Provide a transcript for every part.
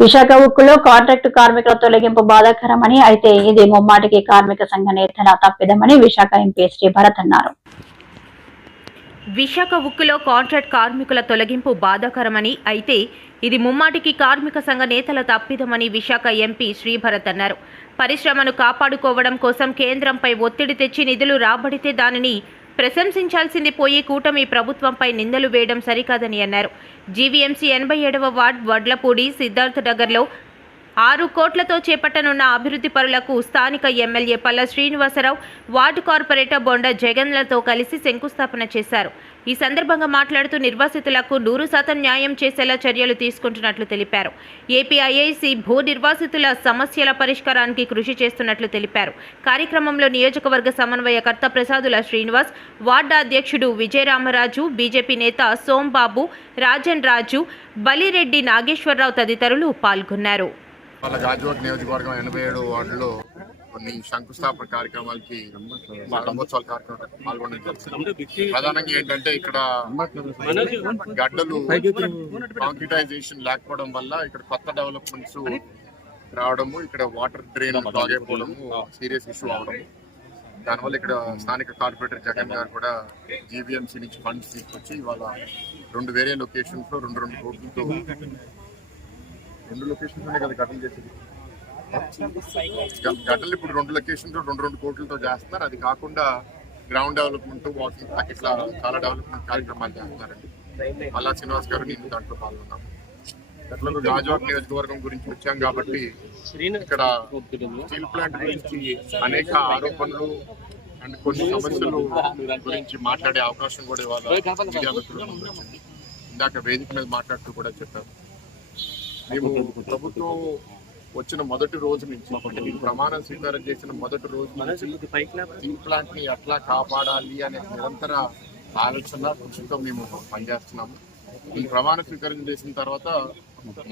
Visakha ఉక్కులో contract కార్మికుల తొలగింపు బాధాకరమని అయితే ఇది ముమ్మాటికి కార్మిక సంఘ నేతల తప్పిదమని విశాఖ ఎంపీ శ్రీ భరత్ అన్నారు. విశాఖ ఉక్కులో కాంట్రాక్ట్ కార్మికుల తొలగింపు బాధాకరమని అయితే ఇది ముమ్మాటికి కార్మిక సంఘ నేతల తప్పిదమని విశాఖ ఎంపీ శ్రీభరత్ అన్నారు. పరిశ్రమను కాపాడుకోవడం కోసం కేంద్రంపై ఒత్తిడి తెచ్చి నిధులు రాబడితే దానిని ప్రశంసించాల్సింది పోయి కూటమి ప్రభుత్వంపై నిందలు వేయడం సరికాదని అన్నారు. జీవీఎంసీ ఎనభై ఏడవ వార్డ్ వడ్లపూడి సిద్ధార్థ నగర్లో ఆరు కోట్లతో చేపట్టనున్న అభివృద్ధి పనులకు స్థానిక MLA Palla Srinivasa Rao ward corporator Bonda జగన్లతో కలిసి శంకుస్థాపన చేశారు. ఈ సందర్భంగా మాట్లాడుతూ నిర్వాసితులకు నూరు శాతం న్యాయం చేసేలా చర్యలు తీసుకుంటున్నట్లు తెలిపారు. ఏపీఐఐసి భూ నిర్వాసితుల సమస్యల పరిష్కారానికి కృషి చేస్తున్నట్లు తెలిపారు. కార్యక్రమంలో నియోజకవర్గ సమన్వయకర్త ప్రసాదుల శ్రీనివాస్ వార్డు అధ్యక్షుడు విజయరామరాజు బీజేపీ నేత సోంబాబు రాజన్ రాజు బలిరెడ్డి నాగేశ్వరరావు తదితరులు పాల్గొన్నారు. వాళ్ళ గాజువాక నియోజకవర్గం ఎనభై ఏడు వార్డులో కొన్ని శంకుస్థాపన కార్యక్రమాలకి రంగోత్సవాల కార్యక్రమాలు పాల్గొనడం జరిగింది. ప్రధానంగా ఏంటంటే ఇక్కడ గడ్డలు కాంక్రిటైజేషన్ లేకపోవడం వల్ల ఇక్కడ కొత్త డెవలప్మెంట్స్ రావడము ఇక్కడ వాటర్ డ్రైన్ తాగైపోవడము సీరియస్ ఇష్యూ అవడము. దానివల్ల ఇక్కడ స్థానిక కార్పొరేటర్ జగన్ గారు కూడా జీబీఎంసీ నుంచి ఫండ్స్ తీసుకొచ్చి ఇవాళ రెండు వేరే లొకేషన్స్లో రెండు రెండు కోట్లతో రెండు లొకేషన్స్ ఉన్నాయి కదా గడ్డలు చేసేది. గడ్డలు ఇప్పుడు రెండు లొకేషన్స్ రెండు రెండు కోట్లతో చేస్తున్నారు. అది కాకుండా గ్రౌండ్ డెవలప్మెంట్ వాకింగ్ ఇట్లా చాలా డెవలప్మెంట్ కార్యక్రమాలు చేస్తున్నారండి. మల్లా శ్రీనివాస్ గారు నేను దాంట్లో పాల్గొన్నాను అట్లా గాజువాక నియోజకవర్గం గురించి వచ్చాం కాబట్టి ఇక్కడ స్టీల్ ప్లాంట్ గురించి అనేక ఆరోపణలు అండ్ కొన్ని సమస్యలు గురించి మాట్లాడే అవకాశం కూడా ఇవాళ మీడియా ఇందాక వేదిక మీద మాట్లాడుతూ కూడా చెప్పారు. మేము ప్రభుత్వం వచ్చిన మొదటి రోజు నుంచి ఈ ప్రమాణం స్వీకారం చేసిన మొదటి రోజు నుంచి స్టీల్ ప్లాంట్ని ఎట్లా కాపాడాలి అనే నిరంతర ఆలోచన కృషితో మేము పనిచేస్తున్నాము. ఈ ప్రమాణ స్వీకారం చేసిన తర్వాత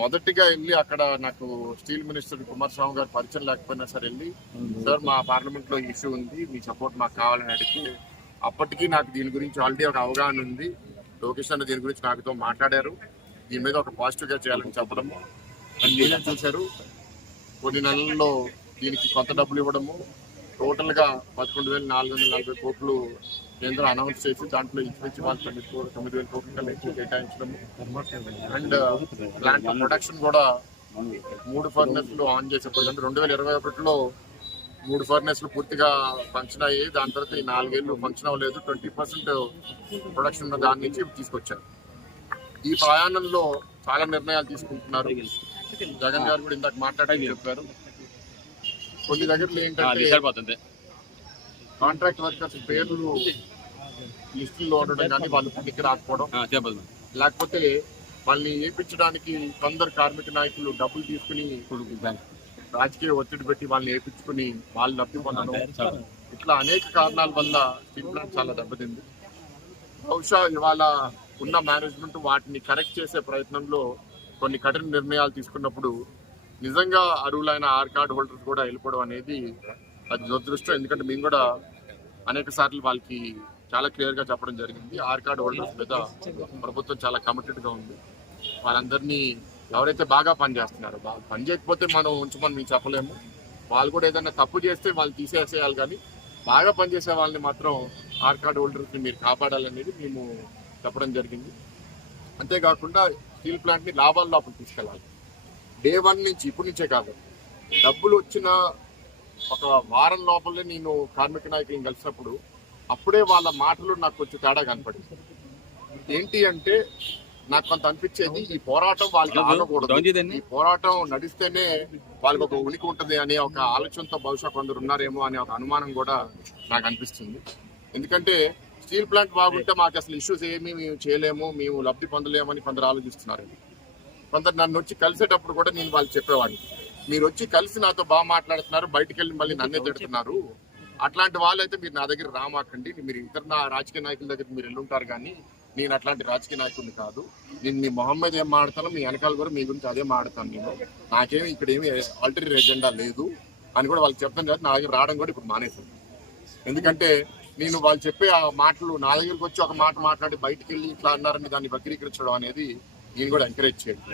మొదటిగా వెళ్ళి అక్కడ నాకు స్టీల్ మినిస్టర్ కుమారస్వామి గారు పరిచయం లేకపోయినా సరే వెళ్ళి సార్ మా పార్లమెంట్లో ఇష్యూ ఉంది మీ సపోర్ట్ మాకు కావాలని అడిగి అప్పటికి నాకు దీని గురించి ఆల్రెడీ ఒక అవగాహన ఉంది. లోకేష్ అన్న దీని గురించి నాకుతో మాట్లాడారు. దీని మీద ఒక పాజిటివ్గా చేయాలని చెప్పడము. అని మీరే చూశారు. కొన్ని నెలల్లో దీనికి కొత్త డబ్బులు ఇవ్వడము. టోటల్గా పదకొండు వేల నాలుగు వందల నలభై కోట్లు కేంద్రం అనౌన్స్ చేసి దాంట్లో ఇంచుమించి వాళ్ళు తొమ్మిది తొమ్మిది వేల కోట్ల కన్నా ఎక్కువ కేటాయించడము అండ్ ప్లాంట్ ప్రొడక్షన్ కూడా మూడు ఫర్నెస్లు ఆన్ చేసే అంటే రెండు వేల ఇరవై ఒకటిలో మూడు ఫర్నెస్లు పూర్తిగా ఫంక్షన్ అయ్యి దాని తర్వాత ఈ నాలుగేళ్ళు ఫంక్షన్ అవ్వలేదు. ట్వంటీ పర్సెంట్ ప్రొడక్షన్ ఉన్న దాని నుంచి తీసుకొచ్చారు. ఈ ప్రయాణంలో చాలా నిర్ణయాలు తీసుకుంటున్నారు. జగన్ గారు కూడా ఇందాక మాట్లాడి చెప్పారు. కొన్ని దగ్గరలో ఏంటంటే కాంట్రాక్ట్ వర్కర్స్ పేర్లు లిస్టుల్లో ఉండడం కానీ వాళ్ళు పనికి రాకపోవడం. లేకపోతే వాళ్ళని ఏపించడానికి కొందరు కార్మిక నాయకులు డబ్బులు తీసుకుని రాజకీయ ఒత్తిడి పెట్టి వాళ్ళని ఏపించుకుని వాళ్ళు లబ్ధి పొందడం. ఇట్లా అనేక కారణాల వల్ల స్టీల్ ప్లాంట్ చాలా దెబ్బతింది. బహుశా ఇవాళ ఉన్న మేనేజ్మెంట్ వాటిని కరెక్ట్ చేసే ప్రయత్నంలో కొన్ని కఠిన నిర్ణయాలు తీసుకున్నప్పుడు నిజంగా అర్హులైన ఆర్ కార్డ్ హోల్డర్స్ కూడా వెళ్ళిపోవడం అనేది అది దురదృష్టం. ఎందుకంటే మేము కూడా అనేక సార్లు వాళ్ళకి చాలా క్లియర్గా చెప్పడం జరిగింది. ఆర్ కార్డ్ హోల్డర్స్ మీద ప్రభుత్వం చాలా కమిటెడ్గా ఉంది. వాళ్ళందరినీ ఎవరైతే బాగా పనిచేస్తున్నారో బాగా పని చేయకపోతే మనం ఉంచమని మేము చెప్పలేము. వాళ్ళు కూడా ఏదైనా తప్పు చేస్తే వాళ్ళు తీసేసేయాలి కానీ బాగా పనిచేసే వాళ్ళని మాత్రం ఆర్ కార్డ్ హోల్డర్స్ని మీరు కాపాడాలనేది మేము చెప్పడం జరిగింది. అంతేకాకుండా స్టీల్ ప్లాంట్ని లాభాల లోపల తీసుకెళ్ళాలి. డే వన్ నుంచి ఇప్పటి నుంచే కాదు. డబ్బులు వచ్చిన ఒక వారం లోపలే నేను కార్మిక నాయకులను కలిసినప్పుడు అప్పుడే వాళ్ళ మాటలు నాకు కొంచెం తేడా కనపడింది. ఏంటి అంటే నాకు కొంత అనిపించేది ఈ పోరాటం వాళ్ళకి ఆగకూడదు. ఈ పోరాటం నడిస్తేనే వాళ్ళకి ఒక ఉనికి ఉంటుంది అనే ఒక ఆలోచనతో బహుశా కొందరు ఉన్నారేమో అనే ఒక అనుమానం కూడా నాకు అనిపిస్తుంది. ఎందుకంటే స్టీల్ ప్లాంట్ బాగుంటే మాకు అసలు ఇష్యూస్ ఏమీ మేము చేయలేము మేము లబ్ధి పొందలేమని కొందరు ఆలోచిస్తున్నారు. కొందరు నన్ను వచ్చి కలిసేటప్పుడు కూడా నేను వాళ్ళు చెప్పేవాడిని. మీరు వచ్చి కలిసి నాతో బాగా మాట్లాడుతున్నారు బయటకు వెళ్ళి మళ్ళీ నన్నే తిడుతున్నారు. అట్లాంటి వాళ్ళైతే మీరు నా దగ్గర రామాకండి. మీరు ఇతర నా రాజకీయ నాయకుల దగ్గర మీరు వెళ్ళుంటారు కానీ నేను అట్లాంటి రాజకీయ నాయకుడిని కాదు. నేను మీ మొహమ్మద్ ఏం మాడతాను మీ వెనకాల కూడా మీ గురించి అదే మాడతాను నేను. నాకేమి ఇక్కడ ఏమి ఆల్టరీ ఎజెండా లేదు అని కూడా వాళ్ళకి చెప్తాను కదా నా దగ్గర రావడం కూడా ఇప్పుడు మానేశాను. ఎందుకంటే నేను వాళ్ళు చెప్పే ఆ మాటలు నా దగ్గరికి వచ్చి ఒక మాట మాట్లాడి బయటకెళ్ళి వెళ్ళి ఇట్లా అన్నారని దాన్ని వక్రీకరించడం అనేది నేను కూడా ఎంకరేజ్ చేయను